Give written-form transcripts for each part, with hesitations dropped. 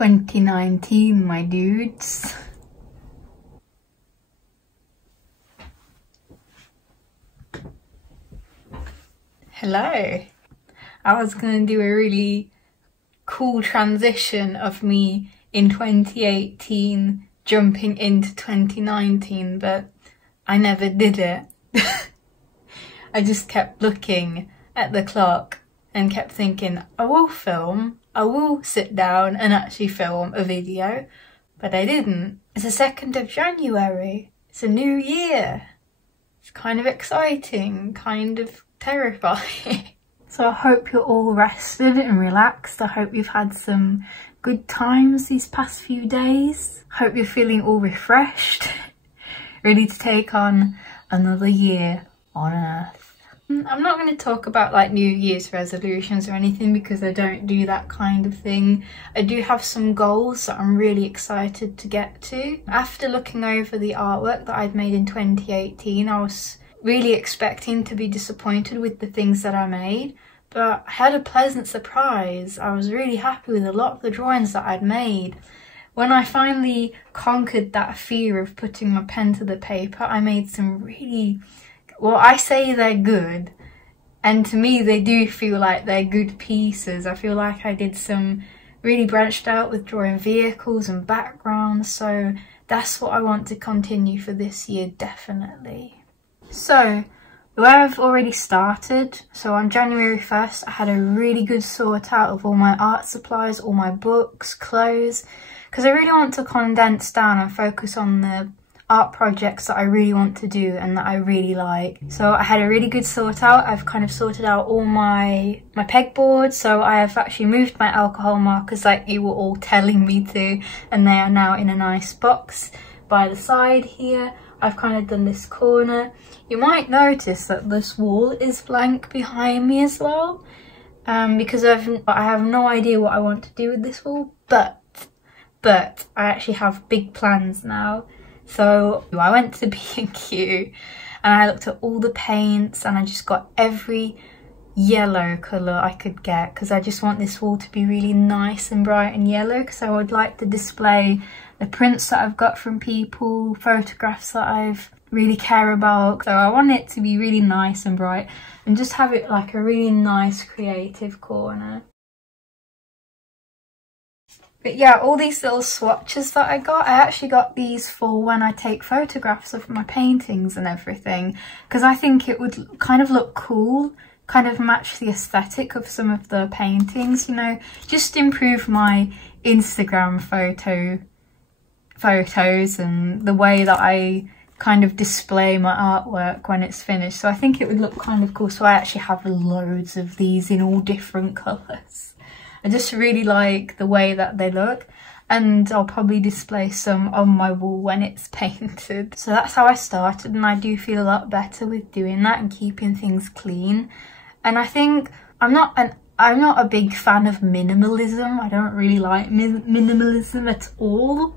2019, my dudes. Hello. I was gonna do a really cool transition of me in 2018 jumping into 2019, but I never did it. I just kept looking at the clock and kept thinking, I will sit down and actually film a video, but I didn't. It's the 2nd of January, it's a new year. It's kind of exciting, kind of terrifying. So I hope you're all rested and relaxed. I hope you've had some good times these past few days. I hope you're feeling all refreshed, ready to take on another year on Earth. I'm not going to talk about like New Year's resolutions or anything because I don't do that kind of thing. I do have some goals that I'm really excited to get to. After looking over the artwork that I'd made in 2018, I was really expecting to be disappointed with the things that I made, but I had a pleasant surprise. I was really happy with a lot of the drawings that I'd made. When I finally conquered that fear of putting my pen to the paper, I made some really, well, I say they're good, and to me they do feel like they're good pieces. I feel like I did some really branched out with drawing vehicles and backgrounds, so that's what I want to continue for this year, definitely. So, the way I've already started, so on January 1st I had a really good sort out of all my art supplies, all my books, clothes, because I really want to condense down and focus on the art projects that I really want to do and that I really like. So I had a really good sort out. I've kind of sorted out all my pegboards, so I have actually moved my alcohol markers like you were all telling me to, and they are now in a nice box by the side here. I've kind of done this corner. You might notice that this wall is blank behind me as well, because I have no idea what I want to do with this wall, but I actually have big plans now. So I went to B&Q and I looked at all the paints and I just got every yellow colour I could get, because I just want this wall to be really nice and bright and yellow, because I would like to display the prints that I've got from people, photographs that I've really care about. So I want it to be really nice and bright and just have it like a really nice creative corner. But yeah, all these little swatches that I actually got these for when I take photographs of my paintings and everything, because I think it would kind of look cool, kind of match the aesthetic of some of the paintings, you know, just improve my Instagram photos and the way that I kind of display my artwork when it's finished. So I think it would look kind of cool. So I actually have loads of these in all different colours. I just really like the way that they look, and I'll probably display some on my wall when it's painted. So that's how I started, and I do feel a lot better with doing that and keeping things clean. And I think I'm not a big fan of minimalism. I don't really like minimalism at all.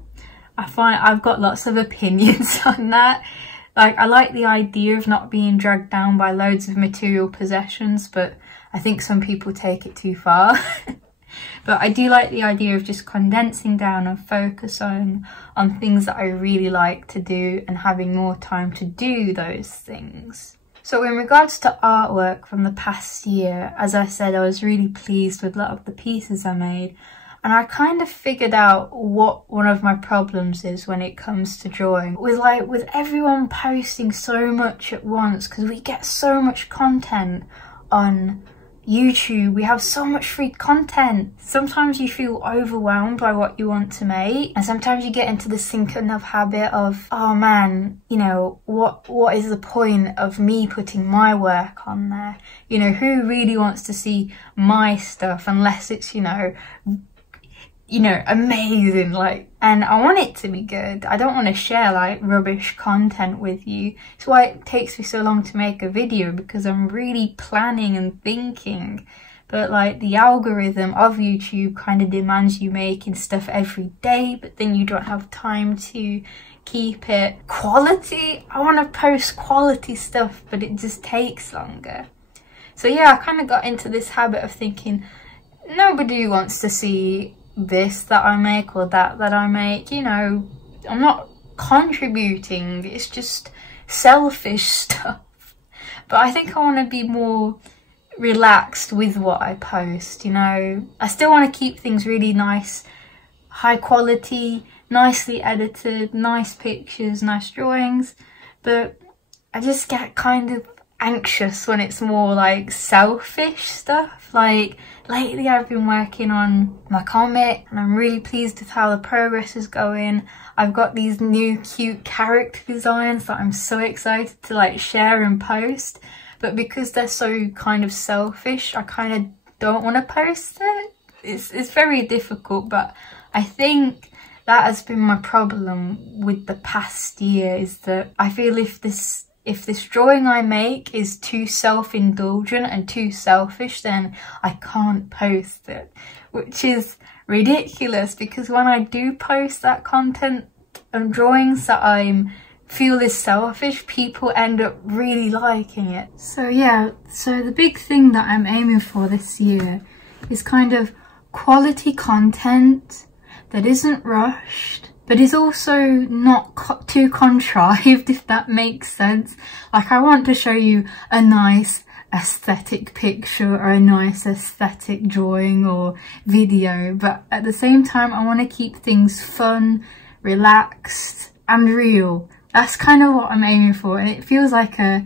I find I've got lots of opinions on that. Like, I like the idea of not being dragged down by loads of material possessions, but I think some people take it too far. But I do like the idea of just condensing down and focus on things that I really like to do and having more time to do those things. So in regards to artwork from the past year, as I said, I was really pleased with a lot of the pieces I made. And I kind of figured out what one of my problems is when it comes to drawing. With everyone posting so much at once, because we get so much content on YouTube, we have so much free content. Sometimes you feel overwhelmed by what you want to make, and sometimes you get into the sinking of habit of, oh man, you know, what is the point of me putting my work on there? You know, who really wants to see my stuff unless it's, you know, amazing, like, and I want it to be good. I don't want to share like rubbish content with you. It's why it takes me so long to make a video, because I'm really planning and thinking. But like, the algorithm of YouTube kind of demands you making stuff every day, but then you don't have time to keep it quality. I want to post quality stuff, but it just takes longer. So yeah, I kind of got into this habit of thinking nobody wants to see this that I make or that I make, you know, I'm not contributing, it's just selfish stuff. But I think I want to be more relaxed with what I post, you know. I still want to keep things really nice, high quality, nicely edited, nice pictures, nice drawings, but I just get kind of anxious when it's more like selfish stuff. Like lately I've been working on my comic and I'm really pleased with how the progress is going. I've got these new cute character designs that I'm so excited to like share and post, but because they're so kind of selfish, I kind of don't want to post it. It's very difficult, but I think that has been my problem with the past year, is that I feel if this drawing I make is too self-indulgent and too selfish, then I can't post it, which is ridiculous, because when I do post that content and drawings that I feel is selfish, people end up really liking it. So yeah, so the big thing that I'm aiming for this year is kind of quality content that isn't rushed, but is also not too contrived, if that makes sense. Like, I want to show you a nice aesthetic picture or a nice aesthetic drawing or video, but at the same time I want to keep things fun, relaxed and real. That's kind of what I'm aiming for, and it feels like a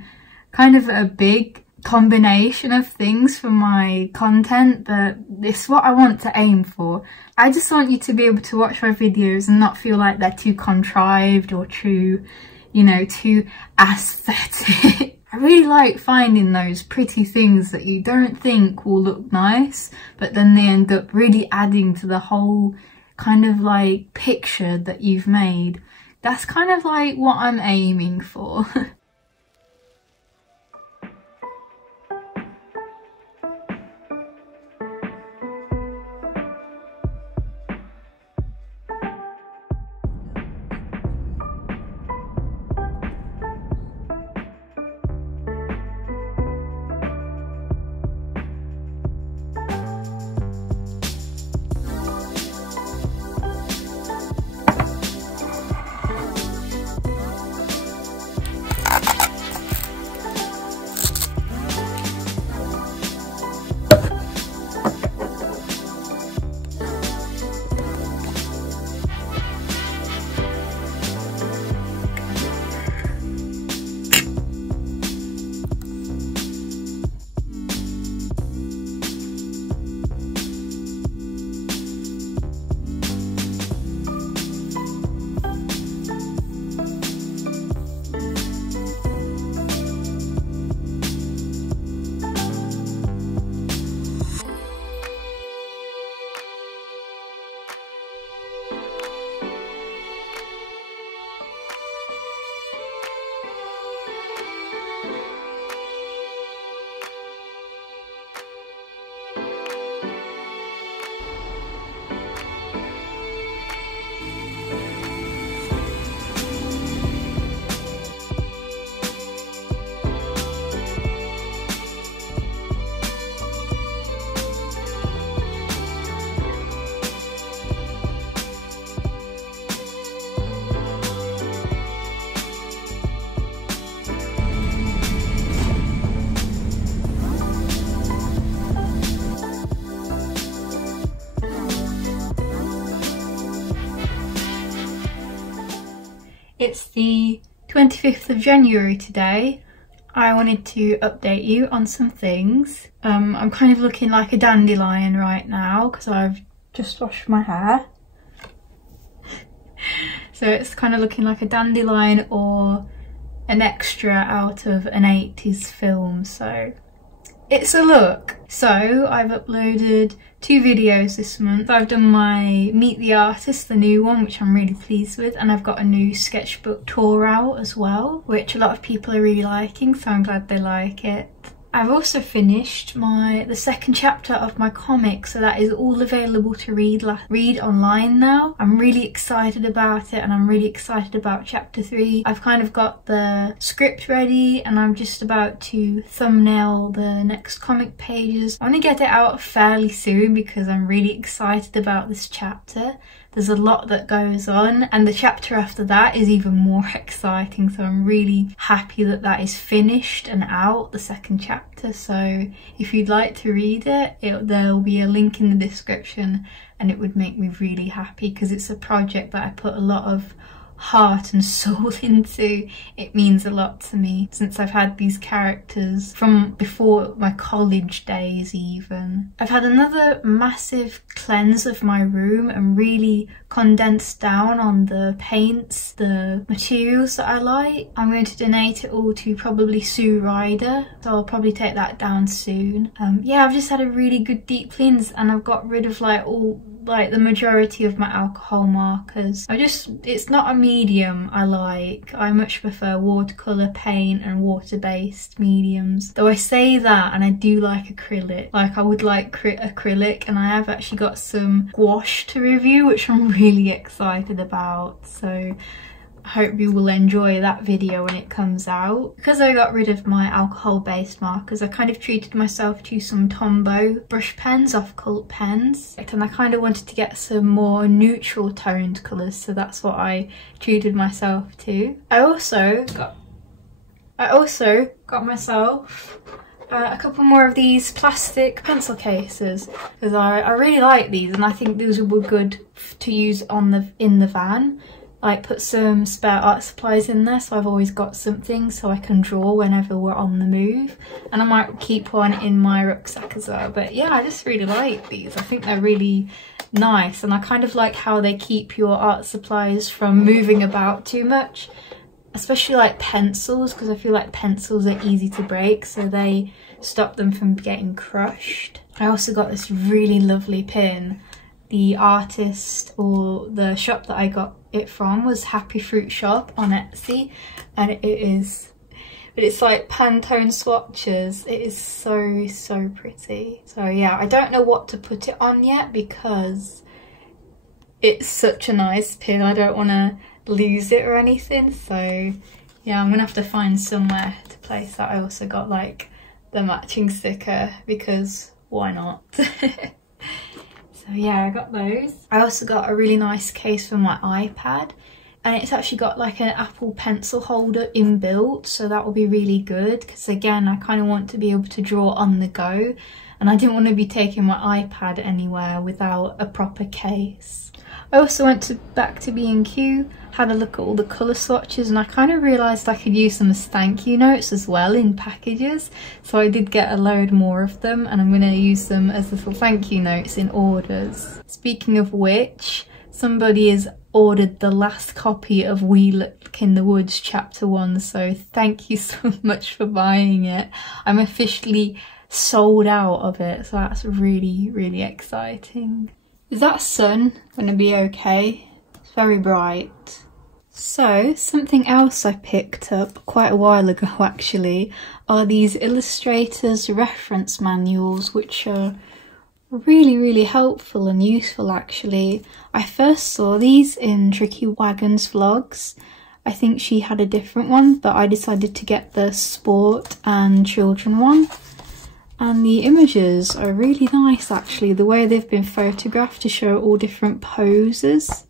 kind of a big combination of things for my content, but it's what I want to aim for. I just want you to be able to watch my videos and not feel like they're too contrived or too, you know, too aesthetic. I really like finding those pretty things that you don't think will look nice, but then they end up really adding to the whole kind of like picture that you've made. That's kind of like what I'm aiming for. It's the 25th of January today. I wanted to update you on some things. I'm kind of looking like a dandelion right now because I've just washed my hair. So it's kind of looking like a dandelion or an extra out of an 80s film, so it's a look. So I've uploaded 2 videos this month. I've done my Meet the Artist, the new one, which I'm really pleased with, and I've got a new sketchbook tour out as well, which a lot of people are really liking, so I'm glad they like it. I've also finished the second chapter of my comic, so that is all available to read online now. I'm really excited about it, and I'm really excited about chapter 3. I've kind of got the script ready, and I'm just about to thumbnail the next comic pages. I want to get it out fairly soon because I'm really excited about this chapter. There's a lot that goes on, and the chapter after that is even more exciting, so I'm really happy that that is finished and out, the second chapter. So if you'd like to read it, there'll be a link in the description, and it would make me really happy because it's a project that I put a lot of heart and soul into. It means a lot to me since I've had these characters from before my college days even. I've had another massive cleanse of my room and really condensed down on the paints, the materials that I like. I'm going to donate it all to probably Sue Ryder, so I'll probably take that down soon. Yeah, I've just had a really good deep cleanse, and I've got rid of the majority of my alcohol markers. It's not a medium I like. I much prefer watercolour paint and water-based mediums. Though I say that, and I do like acrylic. Like, I would like acrylic, and I have actually got some gouache to review, which I'm really excited about. So I hope you will enjoy that video when it comes out. Because I got rid of my alcohol based markers, I kind of treated myself to some Tombow brush pens off Cult Pens, and I kind of wanted to get some more neutral toned colours, so that's what I treated myself to. I also got myself a couple more of these plastic pencil cases because I really like these, and I think these were good to use in the van. Like, put some spare art supplies in there, so I've always got something so I can draw whenever we're on the move, and I might keep one in my rucksack as well. But yeah, I just really like these. I think they're really nice, and I kind of like how they keep your art supplies from moving about too much, especially like pencils, because I feel like pencils are easy to break, so they stop them from getting crushed. I also got this really lovely pin. The artist, or the shop that I got it from, was Happy Fruit Shop on Etsy, and it's like Pantone swatches. It is so pretty. So yeah, I don't know what to put it on yet because it's such a nice pin. I don't want to lose it or anything, so yeah, I'm gonna have to find somewhere to place that. I also got like the matching sticker because why not? So yeah, I got those. I also got a really nice case for my iPad, and it's actually got like an Apple Pencil holder inbuilt, so that will be really good because again, I kind of want to be able to draw on the go, and I didn't want to be taking my iPad anywhere without a proper case. I also went back to B&Q, had a look at all the colour swatches, and I kind of realised I could use them as thank you notes as well in packages. So I did get a load more of them, and I'm going to use them as little thank you notes in orders. Speaking of which, somebody has ordered the last copy of We Look in the Woods chapter 1, so thank you so much for buying it. I'm officially sold out of it, so that's really exciting. Is that sun going to be okay? It's very bright. So, something else I picked up quite a while ago actually are these illustrators reference manuals, which are really helpful and useful actually. I first saw these in Tricky Wagon's vlogs. I think she had a different one, but I decided to get the sport and children one. And the images are really nice actually, the way they've been photographed to show all different poses,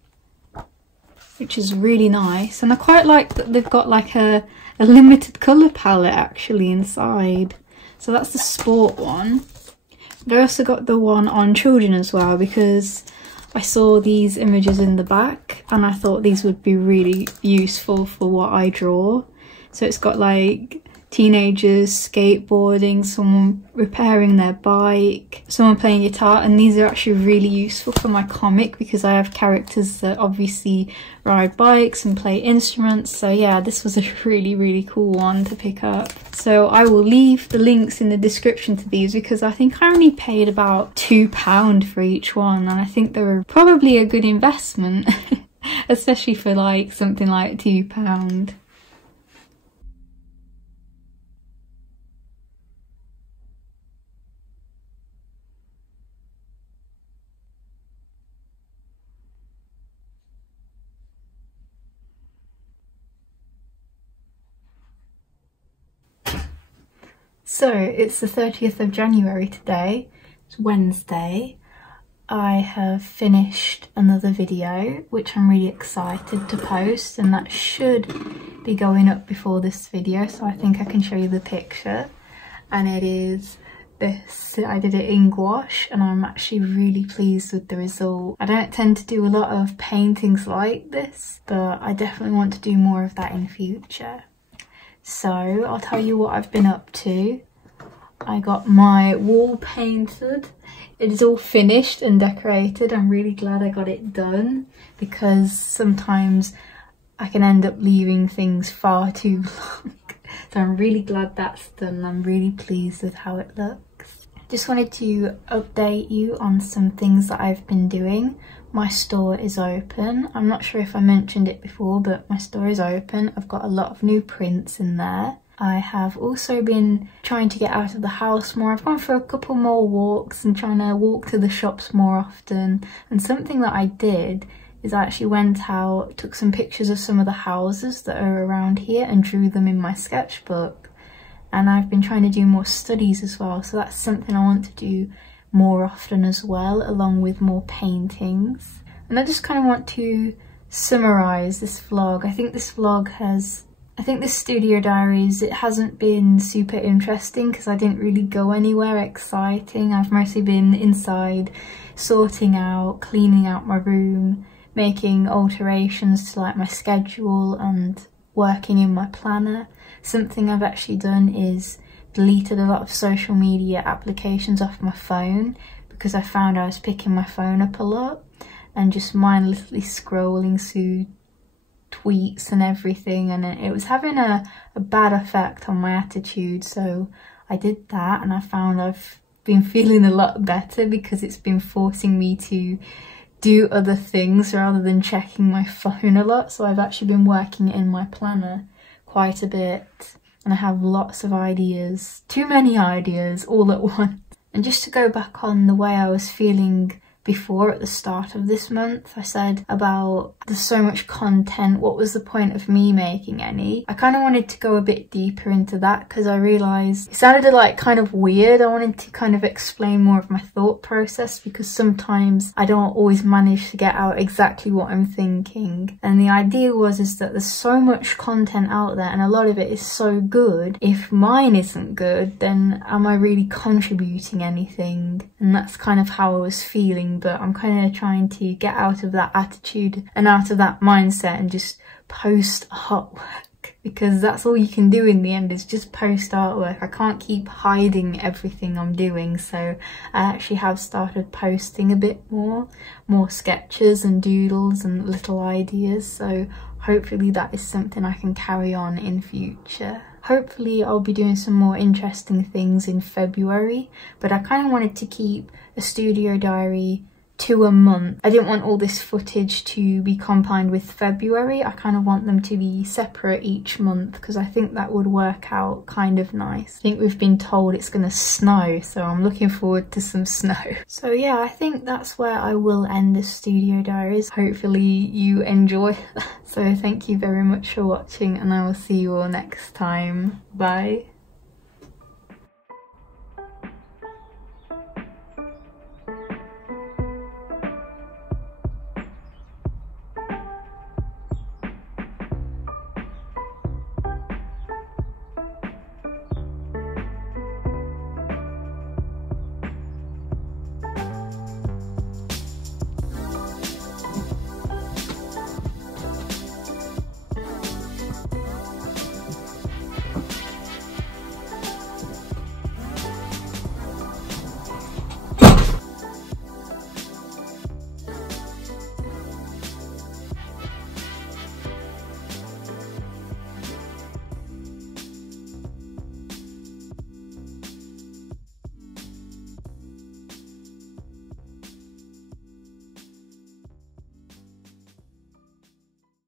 which is really nice. And I quite like that they've got like a limited colour palette actually inside. So that's the sport one. But I also got the one on children as well because I saw these images in the back and I thought these would be really useful for what I draw. So it's got like teenagers skateboarding, someone repairing their bike, someone playing guitar, and these are actually really useful for my comic because I have characters that obviously ride bikes and play instruments. So yeah, this was a really cool one to pick up. So I will leave the links in the description to these because I think I only paid about £2 for each one, and I think they were probably a good investment especially for like something like £2. So it's the 30th of January today, it's Wednesday. I have finished another video which I'm really excited to post, and that should be going up before this video, so I think I can show you the picture. And it is this. I did it in gouache and I'm actually really pleased with the result. I don't tend to do a lot of paintings like this, but I definitely want to do more of that in future. So I'll tell you what I've been up to. I got my wall painted. It is all finished and decorated. I'm really glad I got it done because sometimes I can end up leaving things far too long. So I'm really glad that's done. I'm really pleased with how it looks. Just wanted to update you on some things that I've been doing. My store is open. I'm not sure if I mentioned it before, but my store is open. I've got a lot of new prints in there. I have also been trying to get out of the house more. I've gone for a couple more walks and trying to walk to the shops more often. And something that I did is I actually went out, took some pictures of some of the houses that are around here and drew them in my sketchbook. And I've been trying to do more studies as well, so that's something I want to do more often as well, along with more paintings. And I just kind of want to summarise this vlog. I think this studio diaries, it hasn't been super interesting because I didn't really go anywhere exciting. I've mostly been inside, sorting out, cleaning out my room, making alterations to like my schedule and working in my planner. Something I've actually done is deleted a lot of social media applications off my phone because I found I was picking my phone up a lot and just mindlessly scrolling through tweets and everything, and it was having a bad effect on my attitude. So I did that and I found I've been feeling a lot better because it's been forcing me to do other things rather than checking my phone a lot. So I've actually been working in my planner quite a bit and I have lots of ideas, too many ideas all at once. And just to go back on the way I was feeling before at the start of this month, I said about there's so much content, what was the point of me making any? I kind of wanted to go a bit deeper into that because I realised it sounded like kind of weird. I wanted to kind of explain more of my thought process because sometimes I don't always manage to get out exactly what I'm thinking. And the idea is that there's so much content out there and a lot of it is so good. If mine isn't good, then am I really contributing anything? And that's kind of how I was feeling. But I'm kind of trying to get out of that attitude and out of that mindset and just post artwork, because that's all you can do in the end, is just post artwork. I can't keep hiding everything I'm doing, so I actually have started posting a bit more sketches and doodles and little ideas, so hopefully that is something I can carry on in future. Hopefully I'll be doing some more interesting things in February, but I kind of wanted to keep a studio diary to a month. I didn't want all this footage to be combined with February. I kind of want them to be separate each month because I think that would work out kind of nice. I think we've been told it's gonna snow, so I'm looking forward to some snow. So yeah, I think that's where I will end the studio diaries. Hopefully you enjoy that. So thank you very much for watching and I will see you all next time. Bye.